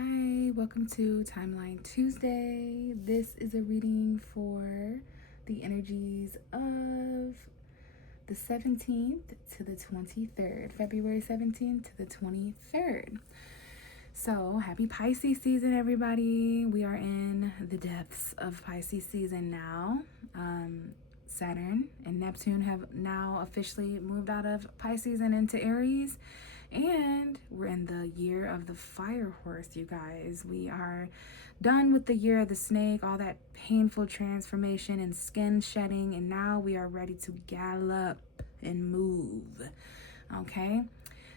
Hi, welcome to Timeline Tuesday. This is a reading for the energies of the 17th to the 23rd, February 17th to the 23rd. So, happy Pisces season, everybody. We are in the depths of Pisces season now. Saturn and Neptune have now officially moved out of Pisces and into Aries. And we're in the year of the fire horse, you guys. We are done with the year of the snake, all that painful transformation and skin shedding, and now we are ready to gallop and move. Okay?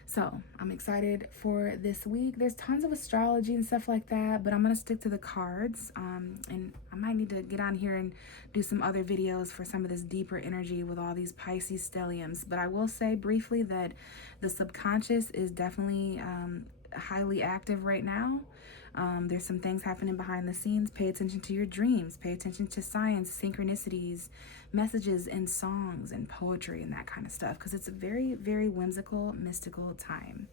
So I'm excited for this week. There's tons of astrology and stuff like that, but I'm going to stick to the cards. And I might need to get on here and do some other videos for some of this deeper energy with all these Pisces stelliums. But I will say briefly that the subconscious is definitely highly active right now. There's some things happening behind the scenes. Pay attention to your dreams. Pay attention to signs, synchronicities, messages in songs and poetry and that kind of stuff, because it's a very, very whimsical, mystical time.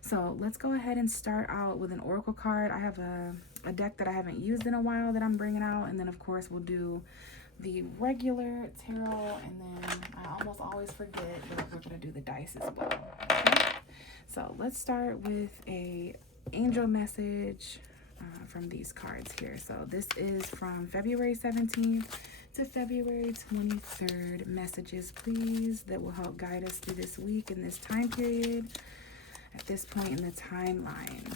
So let's go ahead and start out with an oracle card. I have a deck that I haven't used in a while that I'm bringing out, and then of course we'll do the regular tarot, and then I almost always forget that we're going to do the dice as well. Okay? So let's start with a angel message from these cards here. So this is from February 17th to February 23rd. Messages, please, that will help guide us through this week and this time period at this point in the timeline.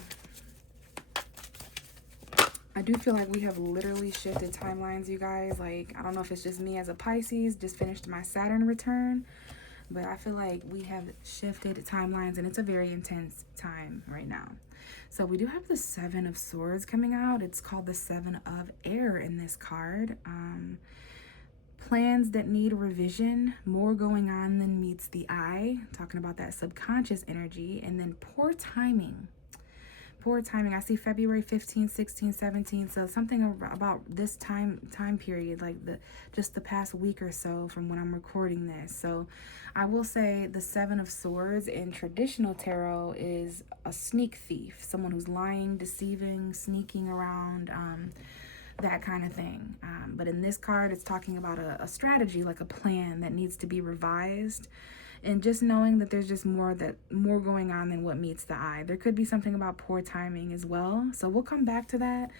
I do feel like we have literally shifted timelines, you guys. Like, I don't know if it's just me as a Pisces, just finished my Saturn return, but I feel like we have shifted timelines, and it's a very intense time right now. So we do have the Seven of Swords coming out. It's called the Seven of Air in this card. Plans that need revision, more going on than meets the eye. Talking about that subconscious energy. And then poor timing. Poor timing. I see February 15, 16, 17. So something about this time period, like just the past week or so from when I'm recording this. So I will say the Seven of Swords in traditional tarot is a sneak thief, someone who's lying, deceiving, sneaking around, that kind of thing. But in this card, it's talking about a strategy, like a plan that needs to be revised. And just knowing that there's just more going on than what meets the eye. There could be something about poor timing as well. So we'll come back to that.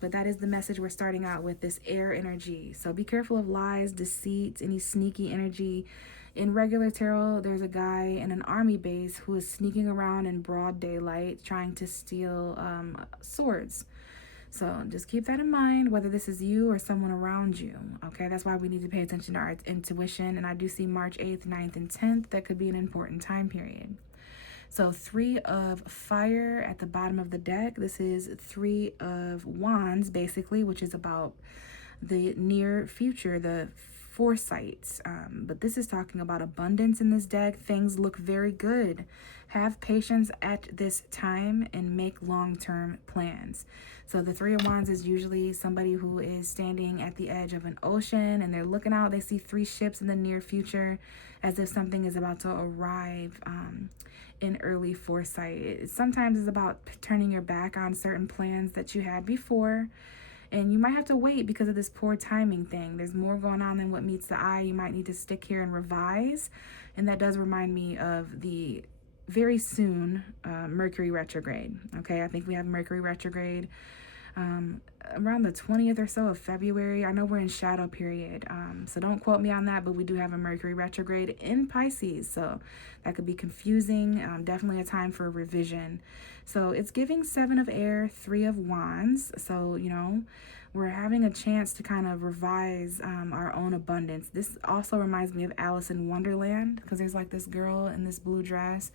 But that is the message we're starting out with, this air energy. So be careful of lies, deceit, any sneaky energy. In regular tarot, there's a guy in an army base who is sneaking around in broad daylight trying to steal swords. So just keep that in mind, whether this is you or someone around you, okay? That's why we need to pay attention to our intuition. And I do see March 8th, 9th, and 10th. That could be an important time period. So 3 of Fire at the bottom of the deck. This is 3 of Wands, basically, which is about the near future, the foresight. But this is talking about abundance in this deck. Things look very good. Have patience at this time and make long-term plans. So the 3 of Wands is usually somebody who is standing at the edge of an ocean and they're looking out. They see 3 ships in the near future as if something is about to arrive in early foresight. It sometimes is about turning your back on certain plans that you had before. And you might have to wait because of this poor timing thing. There's more going on than what meets the eye. You might need to stick here and revise. And that does remind me of the very soon Mercury retrograde. Okay, I think we have Mercury retrograde around the 20th or so of February. I know we're in shadow period, so don't quote me on that, but we do have a Mercury retrograde in Pisces, so that could be confusing. Definitely a time for revision. So it's giving 7 of Air, 3 of Wands. So, you know, we're having a chance to kind of revise our own abundance. This also reminds me of Alice in Wonderland, because there's like this girl in this blue dress.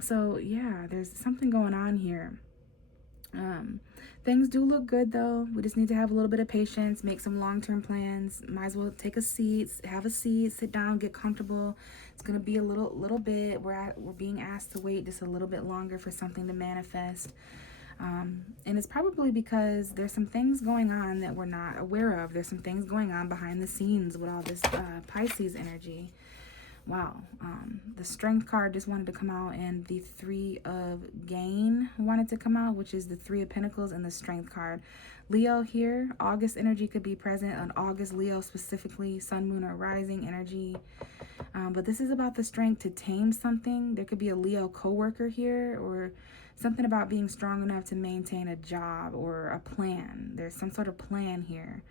So yeah, there's something going on here. Things do look good though. We just need to have a little bit of patience, make some long-term plans. Might as well take a seat, have a seat, sit down, get comfortable. It's gonna be a little bit. We're being asked to wait just a little bit longer for something to manifest. And it's probably because there's some things going on that we're not aware of. There's some things going on behind the scenes with all this Pisces energy. Wow. The Strength card just wanted to come out, and the Three of Gain wanted to come out, which is the Three of Pentacles and the Strength card. Leo here, August energy could be present on August, Leo specifically, Sun, Moon, or Rising energy. But this is about the strength to tame something. There could be a Leo coworker here, or something about being strong enough to maintain a job or a plan. There's some sort of plan here.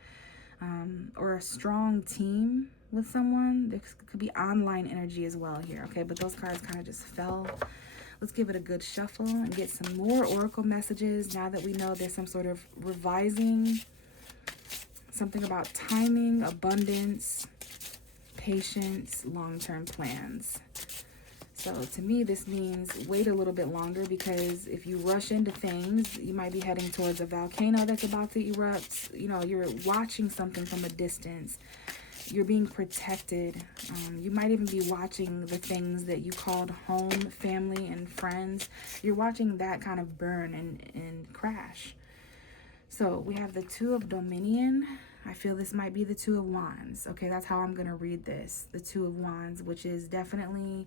Or a strong team with someone. There could be online energy as well here, okay? But those cards kind of just fell. Let's give it a good shuffle and get some more oracle messages now that we know there's some sort of revising, something about timing, abundance, patience, long-term plans. So to me, this means wait a little bit longer, because if you rush into things, you might be heading towards a volcano that's about to erupt. You know, you're watching something from a distance. You're being protected. You might even be watching the things that you called home, family, and friends. You're watching that kind of burn and crash. So we have the Two of Dominion. I feel this might be the Two of Wands. Okay, that's how I'm going to read this. The Two of Wands, which is definitely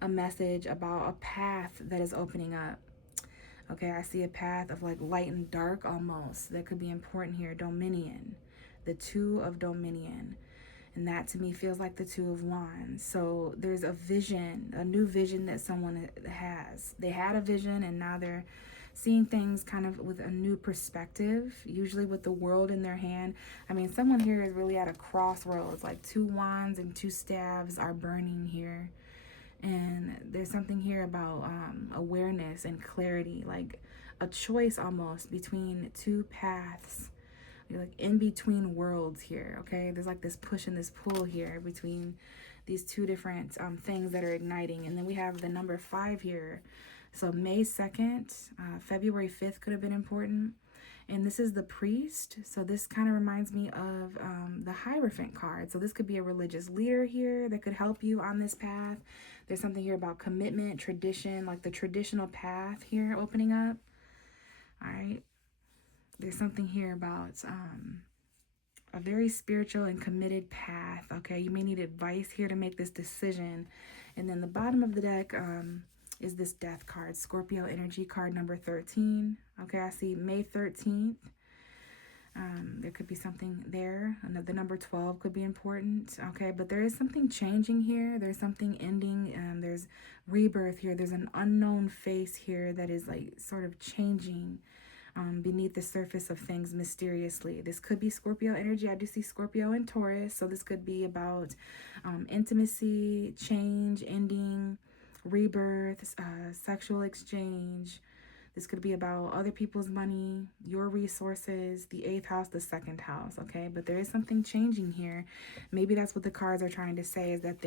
a message about a path that is opening up. Okay, I see a path of like light and dark almost. That could be important here. Dominion. The Two of Dominion. And that to me feels like the Two of Wands. So there's a vision, a new vision that someone has. They had a vision and now they're seeing things kind of with a new perspective, usually with the world in their hand. I mean, someone here is really at a crossroads, like two wands and two staves are burning here. And there's something here about awareness and clarity, like a choice almost between two paths. You're like in between worlds here, okay? There's like this push and this pull here between these two different things that are igniting. And then we have the number 5 here. So May 2nd, February 5th could have been important. And this is the Priest. So this kind of reminds me of the Hierophant card. So this could be a religious leader here that could help you on this path. There's something here about commitment, tradition, like the traditional path here opening up. All right. There's something here about a very spiritual and committed path. Okay, you may need advice here to make this decision. And then the bottom of the deck is this Death card, Scorpio energy card number 13. Okay, I see May 13th. There could be something there. The number 12 could be important. Okay, but there is something changing here. There's something ending. There's rebirth here. There's an unknown face here that is like sort of changing beneath the surface of things mysteriously. This could be Scorpio energy. I do see Scorpio and Taurus. So this could be about intimacy, change, ending, rebirth, sexual exchange. This could be about other people's money, your resources, the 8th house, the 2nd house, okay? But there is something changing here. Maybe that's what the cards are trying to say, is that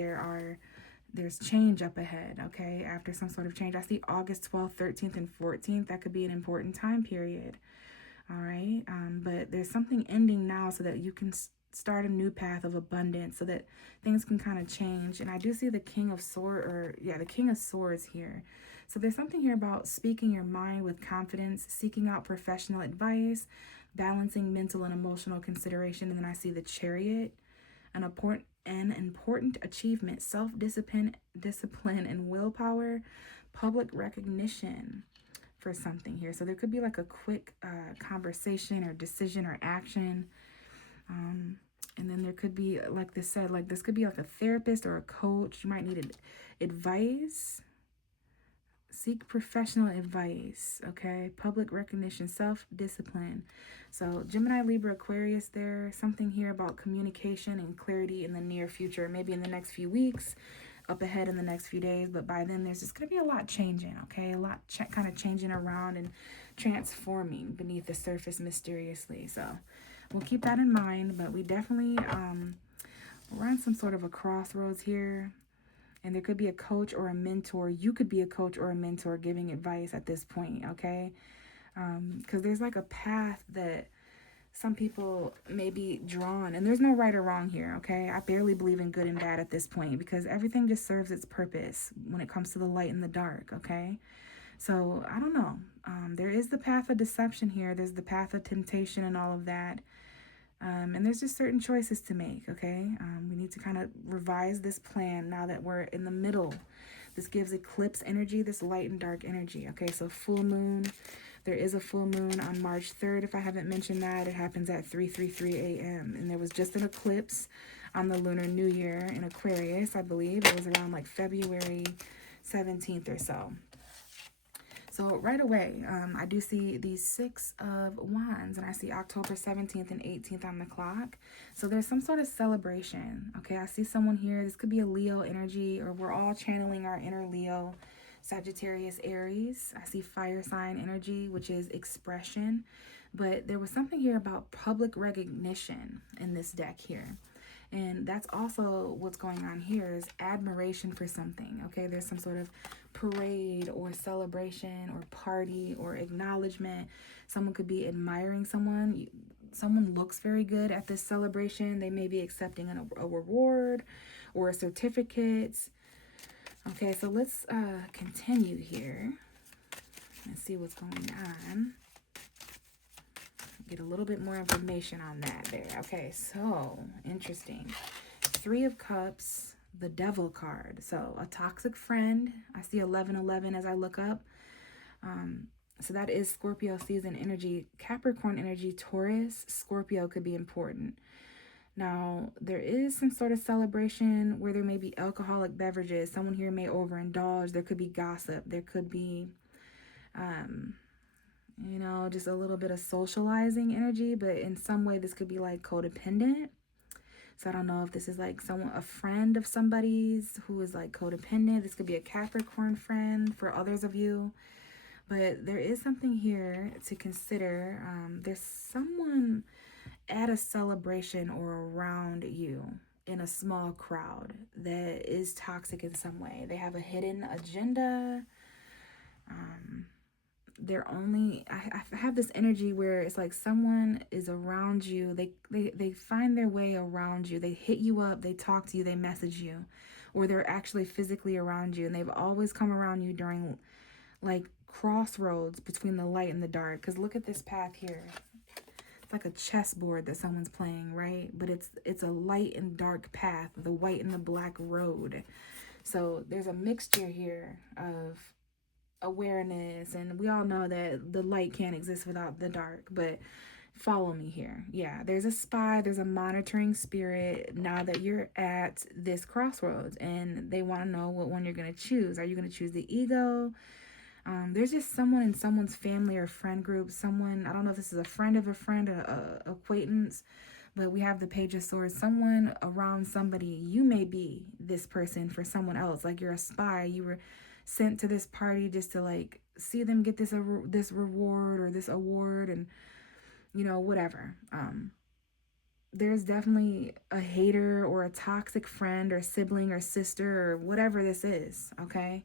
there's change up ahead, okay? After some sort of change. I see August 12th, 13th, and 14th. That could be an important time period, all right? But there's something ending now so that you can start a new path of abundance, so that things can kind of change. And I do see the King of Swords, the King of Swords here. So there's something here about speaking your mind with confidence, seeking out professional advice, balancing mental and emotional consideration. And then I see the Chariot, an important achievement, self-discipline, and willpower, public recognition for something here. So there could be like a quick conversation or decision or action. And then there could be, like this said, like this could be like a therapist or a coach. You might need advice. Seek professional advice, okay? Public recognition, self-discipline. So Gemini, Libra, Aquarius there. Something here about communication and clarity in the near future. Maybe in the next few weeks, up ahead in the next few days. But by then, there's just going to be a lot changing, okay? A lot kind of changing around and transforming beneath the surface mysteriously. So we'll keep that in mind. But we definitely, we're on some sort of a crossroads here. And there could be a coach or a mentor. You could be a coach or a mentor giving advice at this point, okay? Because there's like a path that some people may be drawn. And there's no right or wrong here, okay? I barely believe in good and bad at this point, because everything just serves its purpose when it comes to the light and the dark, okay? So, I don't know. There is the path of deception here. There's the path of temptation and all of that. And there's just certain choices to make, okay? We need to kind of revise this plan now that we're in the middle. This gives eclipse energy, this light and dark energy, okay? So full moon, there is a full moon on March 3rd. If I haven't mentioned that, it happens at 3:33 a.m. And there was just an eclipse on the Lunar New Year in Aquarius, I believe. It was around like February 17th or so. So right away, I do see these 6 of Wands, and I see October 17th and 18th on the clock. So there's some sort of celebration. Okay, I see someone here. This could be a Leo energy, or we're all channeling our inner Leo, Sagittarius, Aries. I see fire sign energy, which is expression. But there was something here about public recognition in this deck here. And that's also what's going on here is admiration for something. Okay, there's some sort of parade or celebration or party or acknowledgement. Someone could be admiring someone. Someone looks very good at this celebration. They may be accepting a reward or a certificate. Okay, so let's continue here and see what's going on. Get a little bit more information on that there. Okay, so interesting. 3 of Cups, the Devil card. So a toxic friend. I see 1111 as I look up. So that is Scorpio season energy. Capricorn energy, Taurus, Scorpio could be important. Now, there is some sort of celebration where there may be alcoholic beverages. Someone here may overindulge. There could be gossip. There could be just a little bit of socializing energy, but in some way this could be like codependent. So I don't know if this is like a friend of somebody's who is like codependent. This could be a Capricorn friend for others of you. But there is something here to consider. There's someone at a celebration or around you in a small crowd that is toxic in some way. They have a hidden agenda. I have this energy where it's like someone is around you. They find their way around you. They hit you up, they talk to you, they message you, or they're actually physically around you, and they've always come around you during like crossroads between the light and the dark. Because look at this path here. It's like a chessboard that someone's playing, right? But it's a light and dark path, the white and the black road. So there's a mixture here of awareness, and we all know that the light can't exist without the dark, but follow me here. Yeah, there's a spy, there's a monitoring spirit now that you're at this crossroads, and they want to know what one you're going to choose. Are you going to choose the ego? There's just someone in someone's family or friend group, someone, I don't know if this is a friend of a friend, a acquaintance, but we have the Page of Swords, someone around somebody. You may be this person for someone else, like you're a spy. You were sent to this party just to like see them get this reward or this award, and whatever. There's definitely a hater or a toxic friend or sibling or sister or whatever this is, okay?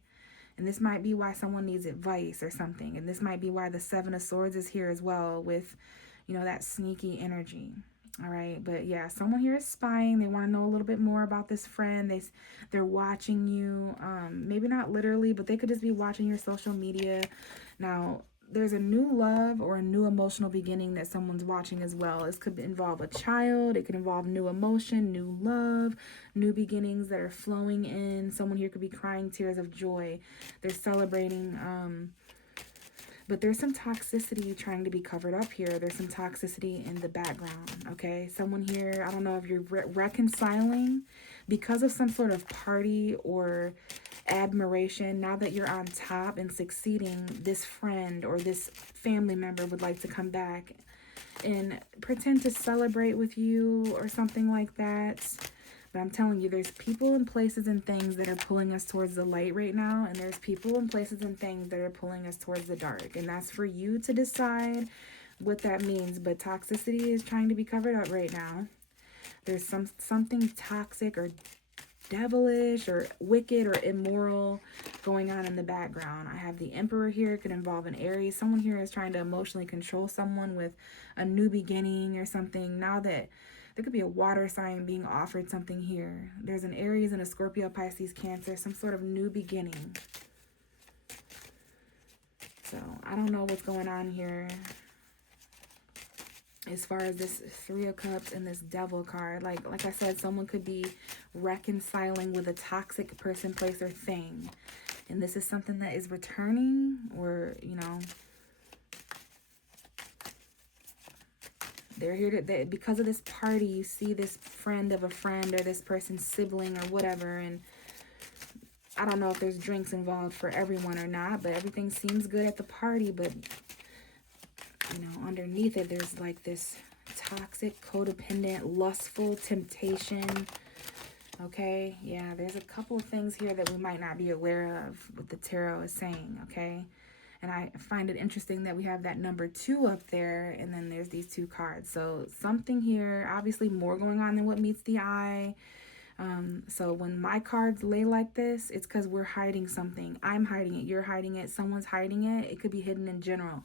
And this might be why someone needs advice or something. And this might be why the 7 of Swords is here as well with, that sneaky energy. All right. But yeah, someone here is spying. They want to know a little bit more about this friend. They're watching you. Maybe not literally, but they could just be watching your social media. Now, there's a new love or a new emotional beginning that someone's watching as well. This could involve a child. It could involve new emotion, new love, new beginnings that are flowing in. Someone here could be crying tears of joy. They're celebrating. But there's some toxicity trying to be covered up here. There's some toxicity in the background, okay? Someone here, I don't know if you're reconciling because of some sort of party or admiration. Now that you're on top and succeeding, this friend or this family member would like to come back and pretend to celebrate with you or something like that. But I'm telling you, there's people and places and things that are pulling us towards the light right now. And there's people and places and things that are pulling us towards the dark. And that's for you to decide what that means. But toxicity is trying to be covered up right now. There's something toxic or devilish or wicked or immoral going on in the background. I have the Emperor here. It could involve an Aries. Someone here is trying to emotionally control someone with a new beginning or something. Now that there could be a water sign being offered something here. There's an Aries and a Scorpio, Pisces, Cancer, some sort of new beginning. So I don't know what's going on here. as far as this Three of Cups and this Devil card. Like I said, someone could be reconciling with a toxic person, place, or thing. And this is something that is returning, or, you know, they're here to, because of this party, you see this friend of a friend or this person's sibling or whatever. And I don't know if there's drinks involved for everyone or not, but everything seems good at the party. But, you know, underneath it, there's like this toxic, codependent, lustful temptation. Okay, yeah, there's a couple of things here that we might not be aware of, what the tarot is saying, okay? And I find it interesting that we have that number 2 up there, and then there's these 2 cards. So something here, obviously more going on than what meets the eye. So when my cards lay like this, it's because we're hiding something. I'm hiding it, you're hiding it, someone's hiding it. It could be hidden in general.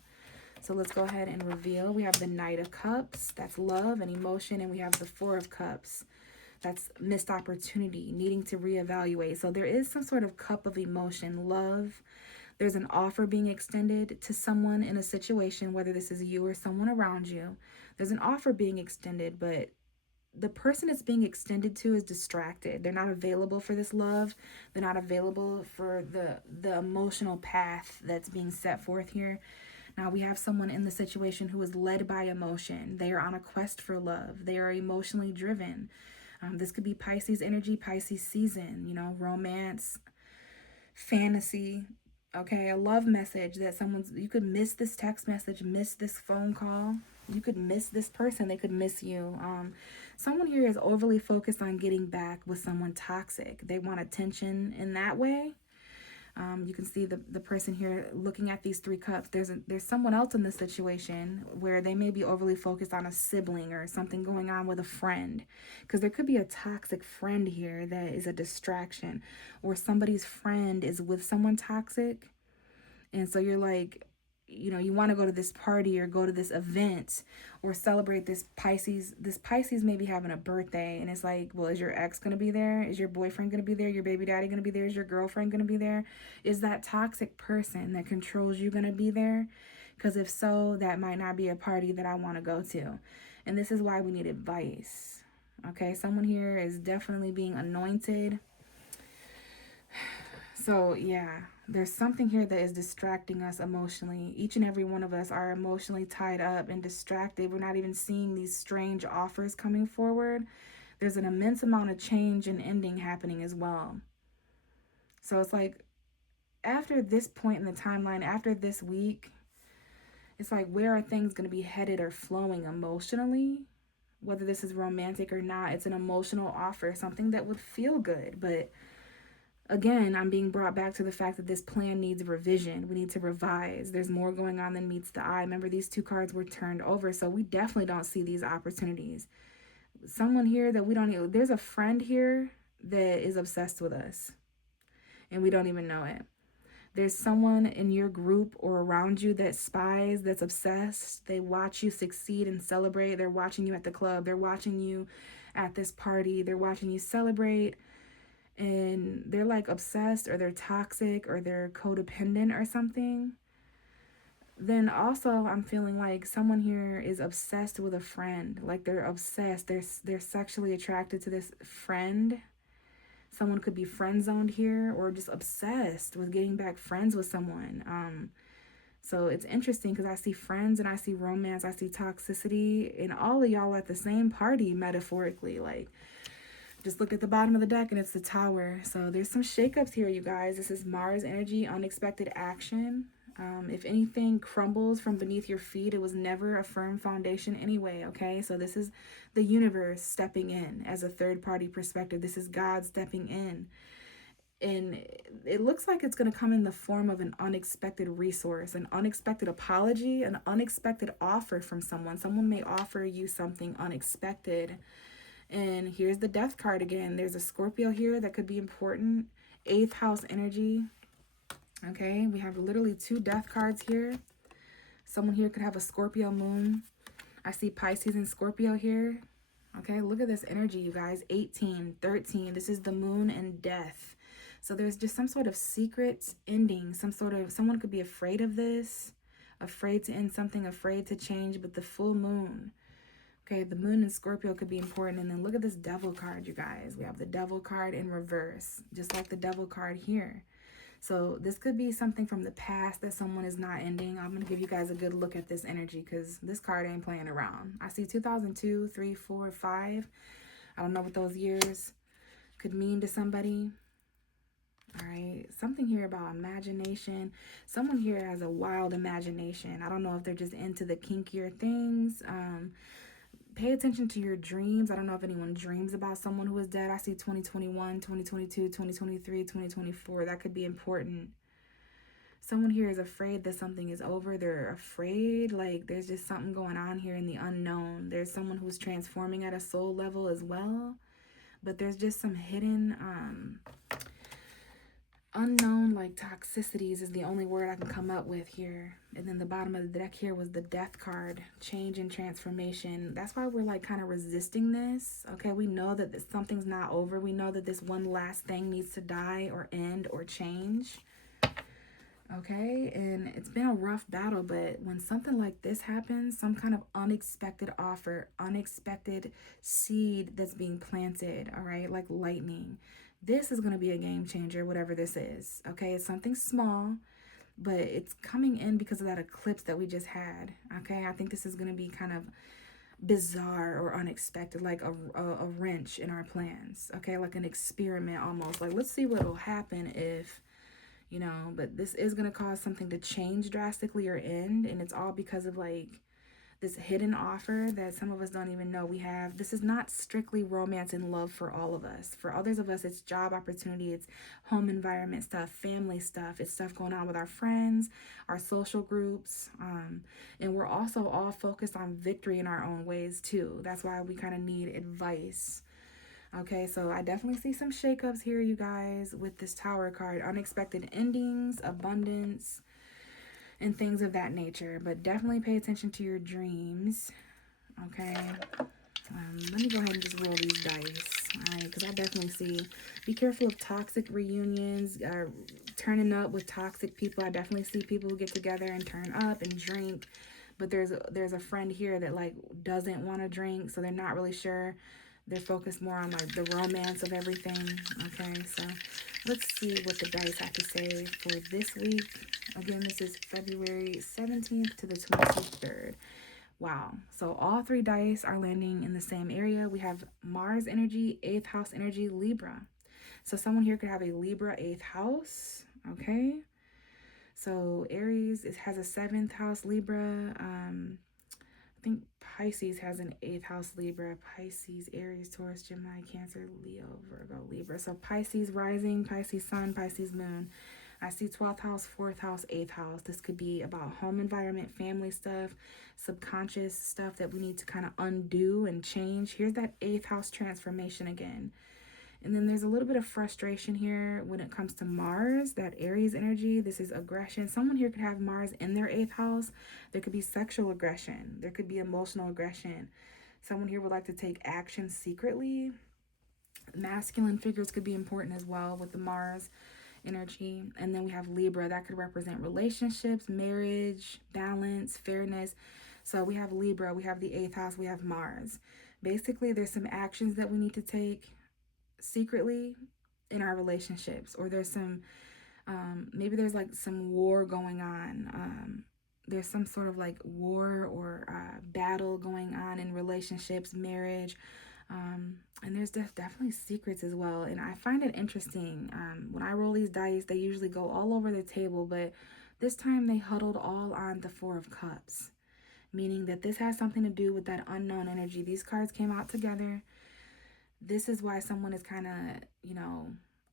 So let's go ahead and reveal. We have the Knight of Cups, that's love and emotion, and we have the Four of Cups. That's missed opportunity, needing to reevaluate. So there is some sort of cup of emotion, love. There's an offer being extended to someone in a situation, whether this is you or someone around you. There's an offer being extended, but the person it's being extended to is distracted. They're not available for this love. They're not available for the emotional path that's being set forth here. Now we have someone in the situation who is led by emotion. They are on a quest for love. They are emotionally driven. This could be Pisces energy, Pisces season, you know, romance, fantasy, okay, a love message that you could miss this text message, miss this phone call. You could miss this person. They could miss you. Someone here is overly focused on getting back with someone toxic. They want attention in that way. You can see the person here looking at these 3 cups. There's someone else in this situation where they may be overly focused on a sibling or something going on with a friend, because there could be a toxic friend here that is a distraction, or somebody's friend is with someone toxic. And so you're like, you know, you want to go to this party or go to this event or celebrate this Pisces. This Pisces may be having a birthday, and it's like, well, is your ex going to be there? Is your boyfriend going to be there? Your baby daddy going to be there? Is your girlfriend going to be there? Is that toxic person that controls you going to be there? Because if so, that might not be a party that I want to go to. And this is why we need advice. Okay, someone here is definitely being anointed. So yeah, there's something here that is distracting us emotionally. Each and every one of us are emotionally tied up and distracted. We're not even seeing these strange offers coming forward. There's an immense amount of change and ending happening as well. So it's like, after this point in the timeline, after this week, it's like, where are things going to be headed or flowing emotionally? Whether this is romantic or not, it's an emotional offer, something that would feel good, but again, I'm being brought back to the fact that this plan needs revision. We need to revise. There's more going on than meets the eye. Remember, these 2 cards were turned over, so we definitely don't see these opportunities. Someone here that we don't even, there's a friend here that is obsessed with us, and we don't even know it. There's someone in your group or around you that spies, that's obsessed. They watch you succeed and celebrate. They're watching you at the club. They're watching you at this party. They're watching you celebrate. And they're like obsessed, or they're toxic, or they're codependent or something. Then also I'm feeling like someone here is obsessed with a friend. Like they're obsessed. They're sexually attracted to this friend. Someone could be friend zoned here, or just obsessed with getting back friends with someone. So it's interesting because I see friends and I see romance, I see toxicity, and all of y'all at the same party, metaphorically. Like, just look at the bottom of the deck and it's the Tower. So there's some shakeups here, you guys. This is Mars energy, unexpected action. If anything crumbles from beneath your feet, it was never a firm foundation anyway, okay? So this is the universe stepping in as a third-party perspective. This is God stepping in. And it looks like it's going to come in the form of an unexpected resource, an unexpected apology, an unexpected offer from someone. Someone may offer you something unexpected. And here's the Death card again. There's a Scorpio here that could be important. 8th house energy. Okay, we have literally 2 Death cards here. Someone here could have a Scorpio moon. I see Pisces and Scorpio here. Okay, look at this energy, you guys. 18, 13. This is the moon and death. So there's just some sort of secret ending. Someone could be afraid of this, afraid to end something, afraid to change. But the full moon, Okay, the moon in Scorpio could be important. And then look at this devil card, you guys. We have the devil card in reverse, just like the devil card here. So this could be something from the past that someone is not ending. I'm going to give you guys a good look at this energy because this card ain't playing around. I see 2002, 3, 4, 5. I don't know what those years could mean to somebody. All right, something here about imagination. Someone here has a wild imagination. I don't know if they're just into the kinkier things. Pay attention to your dreams. I don't know if anyone dreams about someone who is dead. I see 2021, 2022, 2023, 2024. That could be important. Someone here is afraid that something is over. They're afraid, like there's just something going on here in the unknown. There's someone who's transforming at a soul level as well. But there's just some hidden unknown, like toxicities is the only word I can come up with here. And then the bottom of the deck here was the death card, change and transformation. That's why we're like kind of resisting this. Okay, we know that something's not over. We know that this one last thing needs to die or end or change. Okay, and it's been a rough battle, but when something like this happens, some kind of unexpected offer, unexpected seed that's being planted, all right, like lightning, this is going to be a game changer, whatever this is. Okay, it's something small, but it's coming in because of that eclipse that we just had. Okay, I think this is going to be kind of bizarre or unexpected, like a wrench in our plans. Okay, like an experiment almost. Like, let's see what will happen if, you know, but this is going to cause something to change drastically or end. And it's all because of like this hidden offer that some of us don't even know we have. This is not strictly romance and love for all of us. For others of us, it's job opportunity, it's home environment stuff, family stuff, it's stuff going on with our friends, our social groups. And we're also all focused on victory in our own ways too. That's why we kind of need advice. Okay, so I definitely see some shakeups here, you guys, with this Tower card. Unexpected endings, abundance, and things of that nature. But definitely pay attention to your dreams. Okay, let me go ahead and just roll these dice. All right, because I definitely see, be careful of toxic reunions, turning up with toxic people. I definitely see people who get together and turn up and drink. But there's a friend here that like doesn't want to drink, so they're not really sure. They're focused more on like the romance of everything. Okay, so let's see what the dice have to say for this week. Again, this is February 17th to the 23rd. Wow. So all three dice are landing in the same area. We have Mars energy, 8th house energy, Libra. So someone here could have a Libra 8th house. Okay. So Aries, it has a 7th house Libra. I think Pisces has an 8th house Libra. Pisces, Aries, Taurus, Gemini, Cancer, Leo, Virgo, Libra. So Pisces rising, Pisces sun, Pisces moon. I see 12th house, 4th house, 8th house. This could be about home environment, family stuff, subconscious stuff that we need to kind of undo and change. Here's that 8th house transformation again. And then there's a little bit of frustration here when it comes to Mars, that Aries energy. This is aggression. Someone here could have Mars in their 8th house. There could be sexual aggression. There could be emotional aggression. Someone here would like to take action secretly. Masculine figures could be important as well with the Mars energy. And then we have Libra. That could represent relationships, marriage, balance, fairness. So we have Libra, we have the 8th house, we have Mars. Basically, there's some actions that we need to take secretly in our relationships, or there's some maybe there's like some war going on. There's some sort of like war or battle going on in relationships, marriage, and there's definitely secrets as well. And I find it interesting, when I roll these dice, they usually go all over the table, but this time they huddled all on the 4 of Cups, meaning that this has something to do with that unknown energy. These cards came out together. This is why someone is kind of, you know,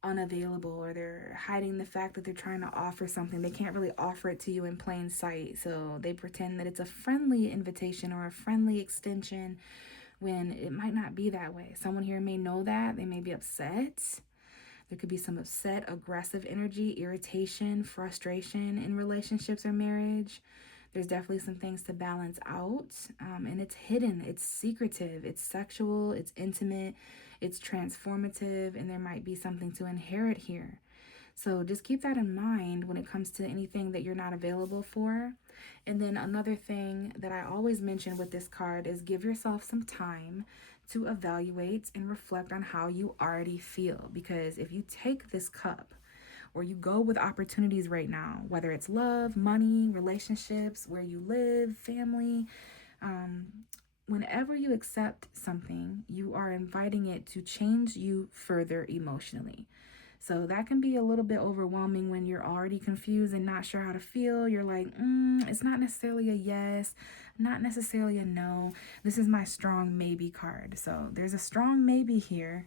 unavailable, or they're hiding the fact that they're trying to offer something. They can't really offer it to you in plain sight. So they pretend that it's a friendly invitation or a friendly extension when it might not be that way. Someone here may know that. They may be upset. There could be some upset, aggressive energy, irritation, frustration in relationships or marriage. There's definitely some things to balance out, and it's hidden, it's secretive, it's sexual, it's intimate, it's transformative, and there might be something to inherit here. So just keep that in mind when it comes to anything that you're not available for. And then another thing that I always mention with this card is give yourself some time to evaluate and reflect on how you already feel. Because if you take this cup or you go with opportunities right now, whether it's love, money, relationships, where you live, family, whenever you accept something, you are inviting it to change you further emotionally. So that can be a little bit overwhelming when you're already confused and not sure how to feel. You're like, it's not necessarily a yes, not necessarily a no. This is my strong maybe card. So there's a strong maybe here.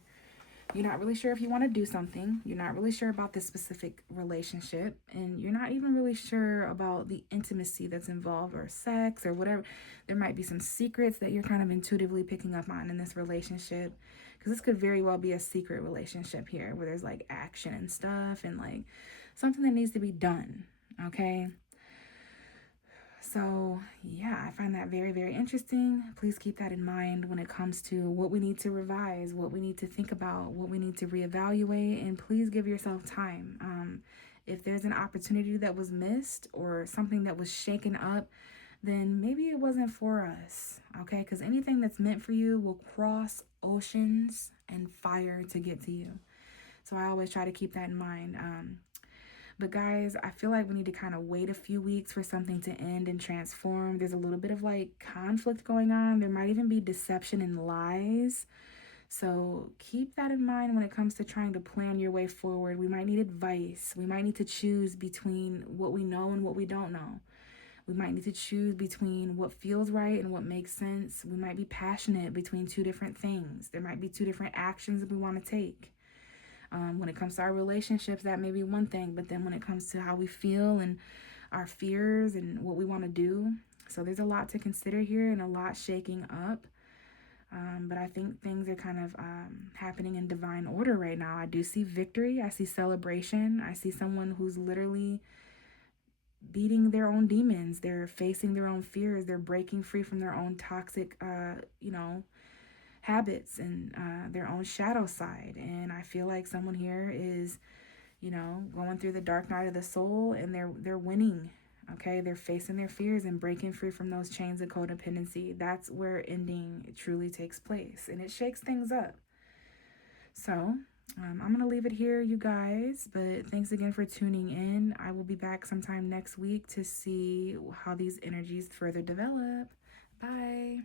You're not really sure if you want to do something. You're not really sure about this specific relationship. And you're not even really sure about the intimacy that's involved or sex or whatever. There might be some secrets that you're kind of intuitively picking up on in this relationship. Because this could very well be a secret relationship here where there's like action and stuff and like something that needs to be done. Okay. So, yeah, I find that very, very interesting. Please keep that in mind when it comes to what we need to revise, what we need to think about, what we need to reevaluate, and please give yourself time. If there's an opportunity that was missed or something that was shaken up, then maybe it wasn't for us, okay? Because anything that's meant for you will cross oceans and fire to get to you. So I always try to keep that in mind. But guys, I feel like we need to kind of wait a few weeks for something to end and transform. There's a little bit of like conflict going on. There might even be deception and lies. So keep that in mind when it comes to trying to plan your way forward. We might need advice. We might need to choose between what we know and what we don't know. We might need to choose between what feels right and what makes sense. We might be passionate between two different things. There might be two different actions that we want to take. When it comes to our relationships, that may be one thing, but then when it comes to how we feel and our fears and what we want to do, so there's a lot to consider here and a lot shaking up. But I think things are kind of happening in divine order right now. I do see victory. I see celebration. I see someone who's literally beating their own demons. They're facing their own fears. They're breaking free from their own toxic, habits and their own shadow side. And I feel like someone here is, going through the dark night of the soul, and they're winning. Okay, they're facing their fears and breaking free from those chains of codependency. That's where ending truly takes place, and it shakes things up. So I'm gonna leave it here, you guys. But thanks again for tuning in. I will be back sometime next week to see how these energies further develop. Bye.